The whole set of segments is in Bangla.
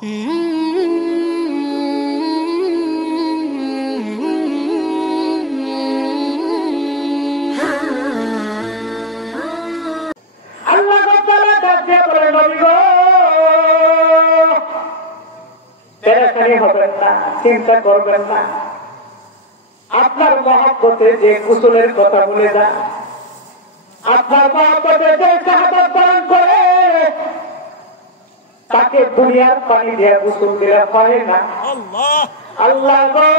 আল্লাহ তাআলা ডাকে বলে নবী গো পেরেশানি হবেন না, চিন্তা করবেন না। আপনার মহব্বতে যে গোসলের কথা বলে যান, আপনার মহব্বতে যে শাহাদাত বরণ করে তাকে দুনিয়ার পানি দিয়ে গোসল দিলে হয় না। আল্লাহ গো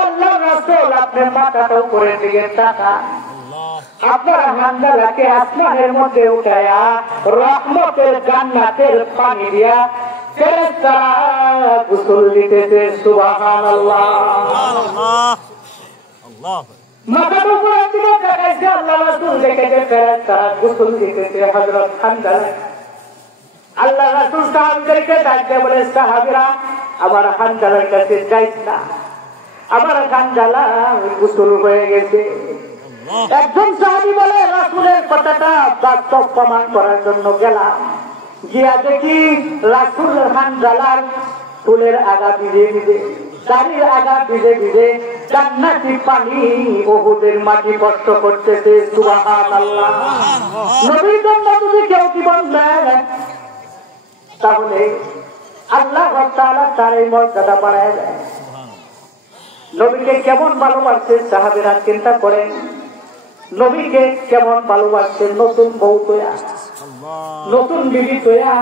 আল্লাহ রাসূল আপনার মাথাটা উপরে দিকে তাকান, আপনার হান্দালাকে আসমানের মধ্যে উঠায়া রহমতের জান্নাতের পানি দিয়া ফেরেশতারা গোসল দিতেছে। সুবহানাল্লাহ। মাথার উপরে দিকে তাকাইছে, আল্লাহ রাসূল দেখেছে ফেরেশতারা গোসল দিতেছে হযরত হানজালা। আল্লাহ রাসূল সাহাবীদেরকে ডাকতে বলে, সাহাবীরা আমার হানজালার কাছে যাইস না, আমার হানজালা গোসল হয়ে গেছে। একজন সাহাবী বলে, রাসূলের কথাটা বাস্তব প্রমাণ করার জন্য গেলাম, গিয়া দেখি রাসূল হানজালার চুলের আগা ভিজে ভিজে, দাড়ির আগা ভিজে ভিজে জান্নাতি পানি উহুদের মাটি স্পর্শ করতেছে। সুবহানাল্লাহ। নবীর জন্য যদি কেউ জীবন দেয় তাহলে আল্লাহ তাআলা তার এই মর্যাদা বাড়ায় দেয়। নবীকে কেমন ভালোবাসছে সাহাবীরা চিন্তা করেন, নবীকে কেমন ভালোবাসছে। নতুন বউ তোয়া, নতুন বিবি তোয়া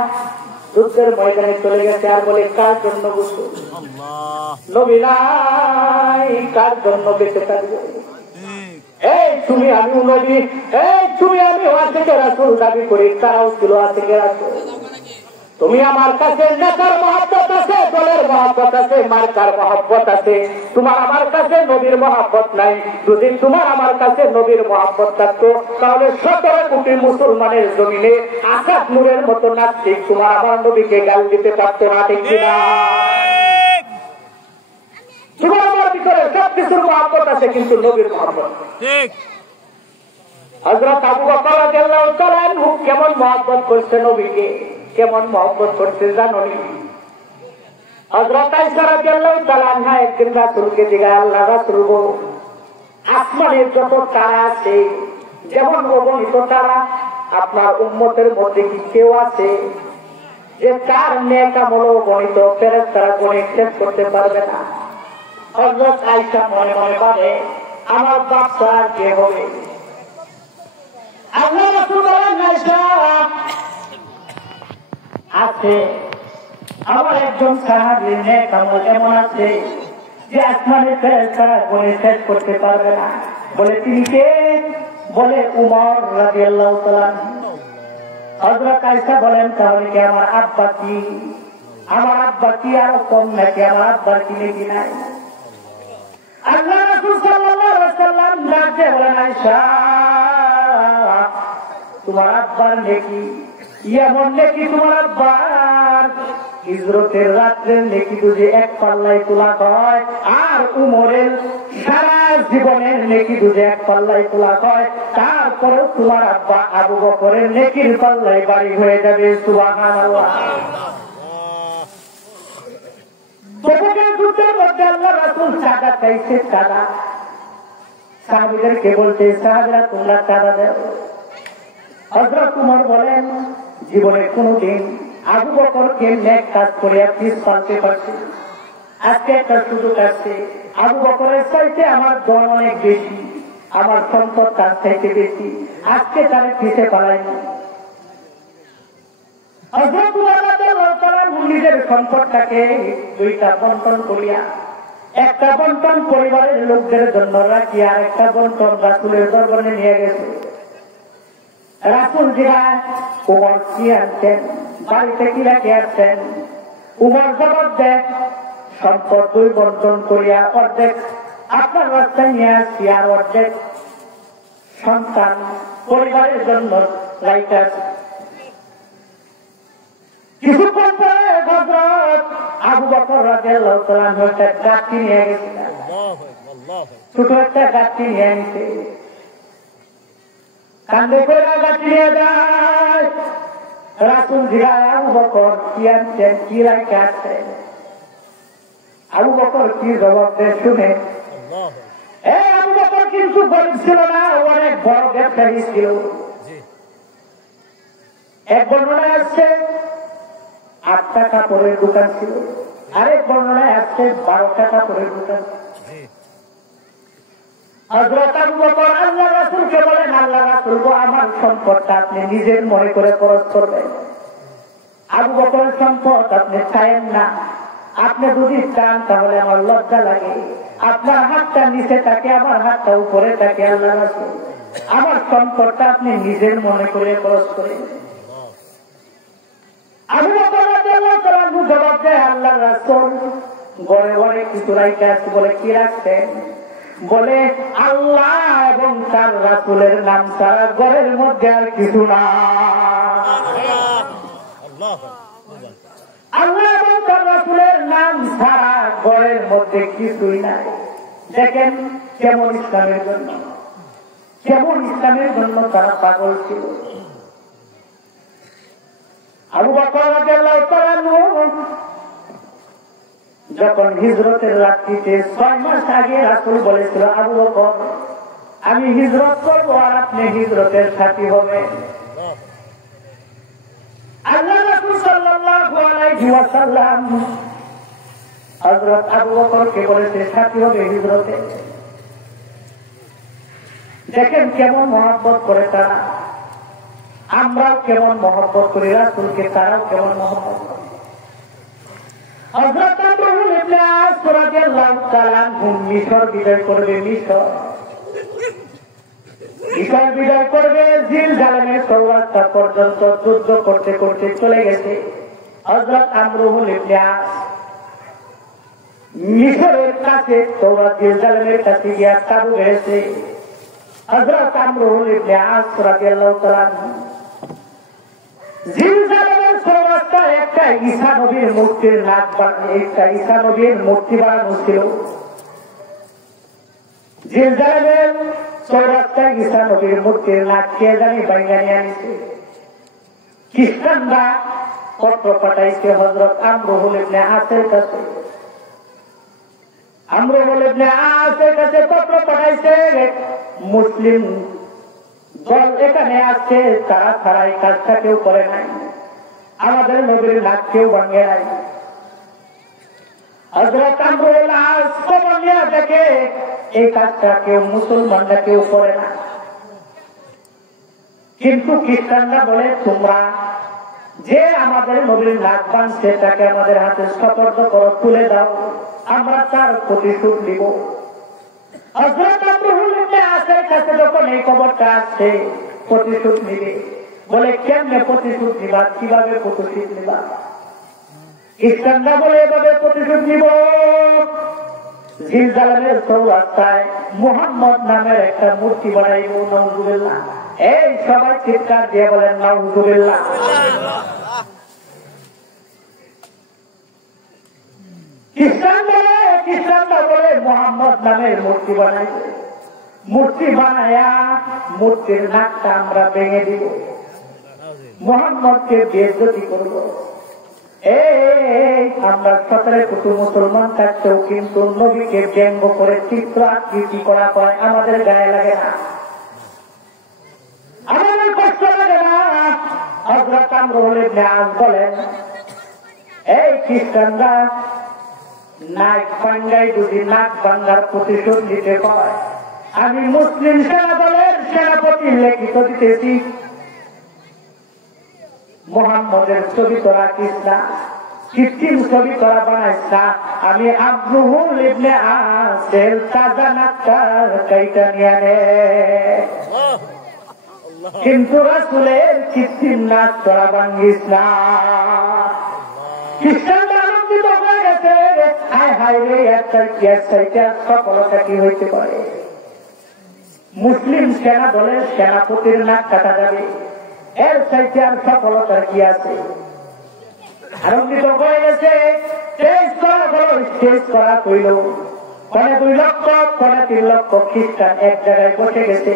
যুদ্ধের ময়দানে চলে গেছে, আর বলে কার জন্য গোসল? নবী নাই, কার জন্য বেঁচে থাকবে? এই তুমি আমি নবী, এই তুমি আমি আশিকে রাসূল দাবি করি, তারাও ছিল আশিকে রাসূল। তুমি আমার কাছে নেতার মহব্বত আছে, দলের মহব্বত আছে, মার্কার মহব্বত আছে, তোমার আমার কাছে নবীর মহব্বত নাই। যদি তোমার আমার কাছে নবীর মহব্বত থাকতো তাহলে 17 কোটি মুসলমানের জমিনে আকাশ নূরের মতো নাস্তিক তোমার আমার নবীকে গাল দিতে পারতো না, ঠিক কিনা? তোমার আমার ভিতরে সবকিছুর মহব্বত আছে, কিন্তু নবীর মহব্বত ঠিক। হযরত আবু বকর রাদিয়াল্লাহু তাআলা আনহু কেমন মহব্বত করছে নবীকে, কেমন মহব্বত করছে জানোনি? হযরত আয়েশা রাদিয়াল্লাহু তাআলা আনহা একদিন রাসূলকে জিজ্ঞাসা, আল্লাহ রাসূল গো, আসমানের যত তারা আছে, যেমন অগণিত তারা, আপনার উম্মতের মধ্যে কি কেউ আছে যে তার নেক আমল গণিত ফেরেশতারা গণে শেষ করতে পারবে না? হযরত আয়েশা মনে মনে ভাবে, আমার বাচ্চা আর কে হবে? আল্লাহ রাসূল বলেন, আয়েশা আছে, আমার একজন সাহাবীর নেক আমল এমন আছে যে আসমানের ফেরেশতারা গণে শেষ করতে পারবে না। বলে তিনি কে? বলে উমর রাদিয়াল্লাহু তাআলা। হযরত আয়েশা বলেন, তাহলে কি আমার আব্বা কি? আমার আব্বা কি আরো কম নাকি? আমার আব্বার কি নেকি নাই? আল্লাহ রাসূল সাল্লাল্লাহু আলাইহি ওয়াসাল্লাম ডাকে বলেন, আয়েশা তোমার আব্বার নেকি এমন নেকি তোমার আব্বার হিজরতের রাত্রের নেকি যদি এক পাল্লায় তোলা হয়, আর উমরের সারা জীবনের নেকি যদি এক পাল্লায় তোলা হয়, তারপরে তোমার আব্বা আবু বকরের নেকির পাল্লায় বাড়ি হয়ে যাবে। সুবহানাল্লাহ। যুদ্ধের মধ্যে আল্লাহ রাসূল চাঁদা চাইছে, চাঁদা সাহাবীদেরকে বলছে, সাহাবীরা তোমরা চাঁদা দাও। হযরত উমর বলেন, জীবনে কোনদিন আবু বকরকে নেক কাজ করে পিছ পালতে পারছি, আজকে একটা সুযোগ আসছে, আবু বকরের চাইতে আমার ধন অনেক বেশি, আমার সম্পদ তার চাইতে বেশি, আজকে তারা পিছে পালাই না। হযরত উমর রাদিয়াল্লাহু তাআলা নিজের সম্পদটাকে দুইটা বন্টন করিয়া, একটা বন্টন পরিবারের লোকদের জন্য রাখিয়া, আর একটা বন্টন রাসূলের দরবারে নিয়ে গেছে। রাসূল জিজ্ঞাসা, উমর কি আনছেন, বাড়িতে কি রেখে আসছেন? উমর জবাব দেয়, সম্পদ দুই বন্টন করিয়া অর্ধেক আপনার রাস্তায় নিয়ে আসছি, আর অর্ধেক সন্তান পরিবারের জন্য রাইতে আসছি। কিছুক্ষণ পরে হযরত আবু বকর রাদিয়াল্লাহু তাআলা একটা গাছটি নিয়ে গেছিলেন, ছোট একটা গাছটি নিয়ে নিতে, কান্দে করে গাছটি নিয়ে যায়। রাসূল জিজ্ঞাসা আবু বকর কি আনছেন, কি রাইখে আসছেন? আবু বকর কি জবাব দেয় শুনে। আবু বকর কিন্তু গরিব ছিল না, অনেক বড় ব্যবসায়ী ছিল। এক বর্ণনায় আসছে 8টা কাপড়ের দোকান ছিল, আরেক বর্ণনায় আসছে 12টা কাপড়ের দোকান। হযরত আবু বকর আল্লাহর রাসূলকে বলেন, আল্লাহর রাসূল গো, আমার সম্পদটা আপনি নিজের মনে করে খরচ করবেন। আবু বকরের সম্পদ আপনি চাইেন না, আপনি যদি চান তাহলে আমার লজ্জা লাগে। আপনার হাতটা নিচে থাকে, আমার হাতটা উপরে থাকে। আল্লাহর রাসূল, আমার সম্পদটা আপনি নিজের মনে করে খরচ করেন। আবু বকর রাদিয়াল্লাহু তাআলা জবাব দেয়, আল্লাহর রাসূল ঘরে ঘরে কিছু রাইখে আছে। বলে কি রাখছেন? বলে আল্লাহ এবং তার রাসূলের নাম ছাড়া ঘরের মধ্যে আর কিছু না। আল্লাহ এবং তার রাসূলের নাম ছাড়া ঘরের মধ্যে কিছুই নাই। দেখেন কেমন ইসলামের জন্য, কেমন ইসলামের জন্য তারা পাগল ছিল। আবু বকর রাদিয়াল্লাহু তাআলা যখন হিজরতের রাত্রিতে 6 মাস আগে রাসূল বলেছিল, আবু বকর আমি হিজরত করবো আর আপনি হিজরতের সাথী হবেন। আল্লাহ রাসূল সাল্লাল্লাহু আলাইহি ওয়াসাল্লাম হযরত আবু বকরকে বলেছে সাথী হবে হিজরতে। দেখেন কেমন মহব্বত করে তারা, আমরাও কেমন মহব্বত করি রাসূলকে, তারাও কেমন মহব্বত করে। হযরত আবদুল্লাহ ইবনে আস রাদিয়াল্লাহু তাআলা মিশর বিজয় করবে। মিশর বিজয় করবে। জিলজালামের 84টা পর্যন্ত যুদ্ধ করতে করতে চলে গেছে। হযরত আমরুল ইবনে আস মিশরের কাছে জিলজালামের কাছে গিয়ে তাবু গেছে। হযরত আমরুল ইবনে আস রাদিয়াল্লাহু তাআলা জিলজালামের 84টা একটা ঈসা নবীর মূর্তির নাক বানানো, একটা ঈসা নবীর মূর্তি বানানো ছিল। জিলজালামের 84টা ঈসা নবীর মূর্তির নাক কে জানি বাইরে নিয়ে আনছে। খ্রিস্টানরা পত্র পাঠাইছে হযরত আমরুল ইবনে আসের কাছে। আমরুল ইবনে আসের কাছে পত্র পাঠাইছে, মুসলিম দল এখানে আসছে, তারা ছাড়া এই কাজটা কেউ করে নাই, আমাদের নবীর নাক কেউ ভাঙে নাই। হযরত আমরুল আস খবর নিয়ে দেখে এই কাজটা কেউ মুসলমানরা কেউ করে না। কিন্তু খ্রিস্টানরা বলে তোমরা যে আমাদের নবীর নাক ভাঙছে তাকে আমাদের হাতে সুপর্দ করো, তুলে দাও, আমরা তার প্রতিশোধ নিব। হযরত আমরুল ইবনে আসের কাছে যখন এই খবরটা আসছে প্রতিশোধ নিবে, বলে কেমনে প্রতিশোধ নিবা, কিভাবে প্রতিশোধ নিবা? খ্রিস্টানরা বলে এভাবে প্রতিশোধ নিব, জিলজালামের 84টায় মুহাম্মদ নামের একটা মূর্তি বানাইব। নাউযুবিল্লাহ। এই সবাই চিৎকার দিয়ে বলেন নাউযুবিল্লাহ। খ্রিস্টানরা বলে মুহাম্মদ নামের মূর্তি বানাইব। মূর্তি বানায়া মূর্তির নাকটা আমরা ভেঙে দিব, মুহাম্মদকে বেইজ্জতি করব। আমরা 17 কোটি মুসলমান থাকতেও কিন্তু নবীকে ব্যঙ্গ করে চিত্র আকৃতি করা হয় আমাদের গায়ে লাগে না, আমাদের কষ্ট লাগে না। হযরত আমরুল ইবনে আস বলেন, এই খ্রিস্টানরা নাক ভাঙ্গাই যদি নাক ভাঙ্গার প্রতিশোধ নিতে হয়, আমি মুসলিম সেনা দলের সেনাপতির লিখিত দিতেছি, মুহাম্মদের ছবি তোরা রাখিস না, কৃত্রিম ছবি তোরা বানাইস না। আমি আমরুল ইবনে আসের তাজা নাকটা কাইটা নিয়ে নে, কিন্তু রাসূলের কৃত্রিম নাক তোরা ভাঙ্গিস না। খ্রিস্টানরা আনন্দিত হয়ে গেছে, হায় হায় রে, একটা সফলতা কি হইতে পারে? মুসলিম সেনা দলের সেনাপতির নাক কাটা যাবে, এর চাইতে আর সফলতার কি আছে? আনন্দিত হয়ে গেছে। টেস্ট করা হলো, টেস্ট করা হইল। মানে 2 লক্ষ, মানে 3 লক্ষ খ্রিস্টান এক জায়গায় বসে গেছে,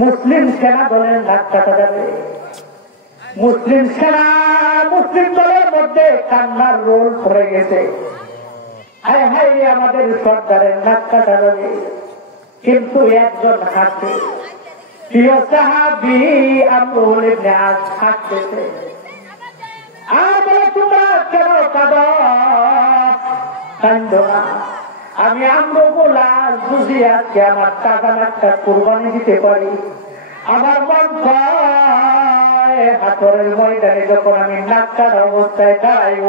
মুসলিম সেনা দলের নাক কাটা যাবে। মুসলিম সেনা মুসলিম দলের মধ্যে কান্নার রোল পড়ে গেছে। হায় হায় আমাদের সরকারের নাক কাটা যাবে, কিন্তু একজন হাসে, প্রিয় সাহাবী আমরু ইবনে আস হাসতেছে আর বলে, তোমরা কেন কাঁদো? কাঁদো না, আমি আমরু বলা বুঝি আজকে আমার টাকা একটা কুরবানি দিতে পারি। আমার মন হাতরের ময়দানে যখন আমি নাক কাটা অবস্থায় দাঁড়াইব,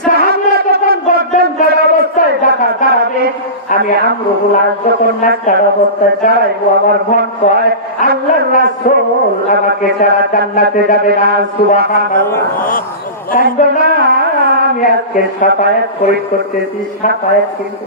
সাহাবীরা যখন গর্জন কাটা অবস্থায় দাঁড়াবে, আমি আমরু বলা যখন নাক কাটা অবস্থায় দাঁড়াইব, আমার মন কয় আল্লাহর রাসূল আমাকে ছাড়া জান্নাতে যাবে না। সুবহানাল্লাহ। কাঁদো না, আমি আজকে সাফায়াত করতেছি, সাফায়াত কিন্তু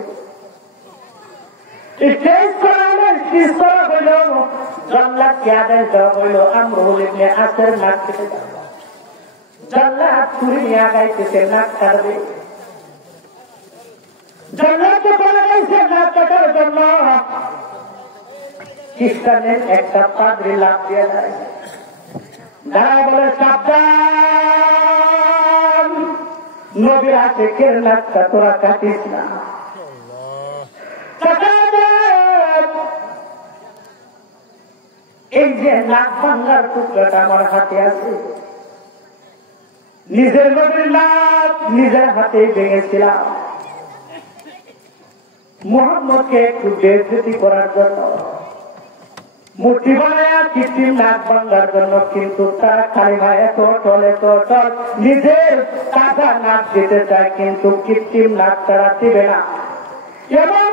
খ্রিস্টানের একটা পাদ্রী লাভ দিয়ে দেয়, দাঁড়ায় বলে, সাবধান, নবীর আশিকের নাকটা তোরা কাটিস না। এই যে নাক ভাঙ্গার টুকরাটা আমার হাতে আছে, নিজের নবীর নাক নিজের হাতে ভেঙেছিলাম মুহাম্মদকে একটু বেইজ্জতি করার জন্য, মূর্তি বানায়া কৃত্রিম নাক ভাঙ্গার জন্য। কিন্তু তারা কালিমা এত অটল নিজের কাঁচা নাক দিতে চায়, কিন্তু কৃত্রিম নাক তারা দিবে না। এমন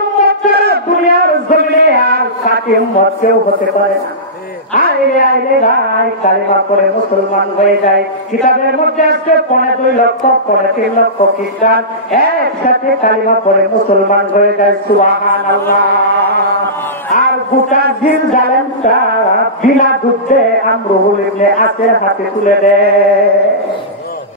দুনিয়ার জমিনে আর খাঁটি উম্মত কেউ হতে পারে না। কালিমা পড়ে মুসলমান হয়ে যায়। কিতাবের মধ্যে আসছে 2.5 লক্ষ 3 লক্ষ খ্রিস্টান একসাথে কালিমা পড়ে মুসলমান হয়ে যায়। সুবহানাল্লাহ। আর গোটা জিল জালেমটা বিনা যুদ্ধে আমরু ইবনে আসের হাতে তুলে দেয়।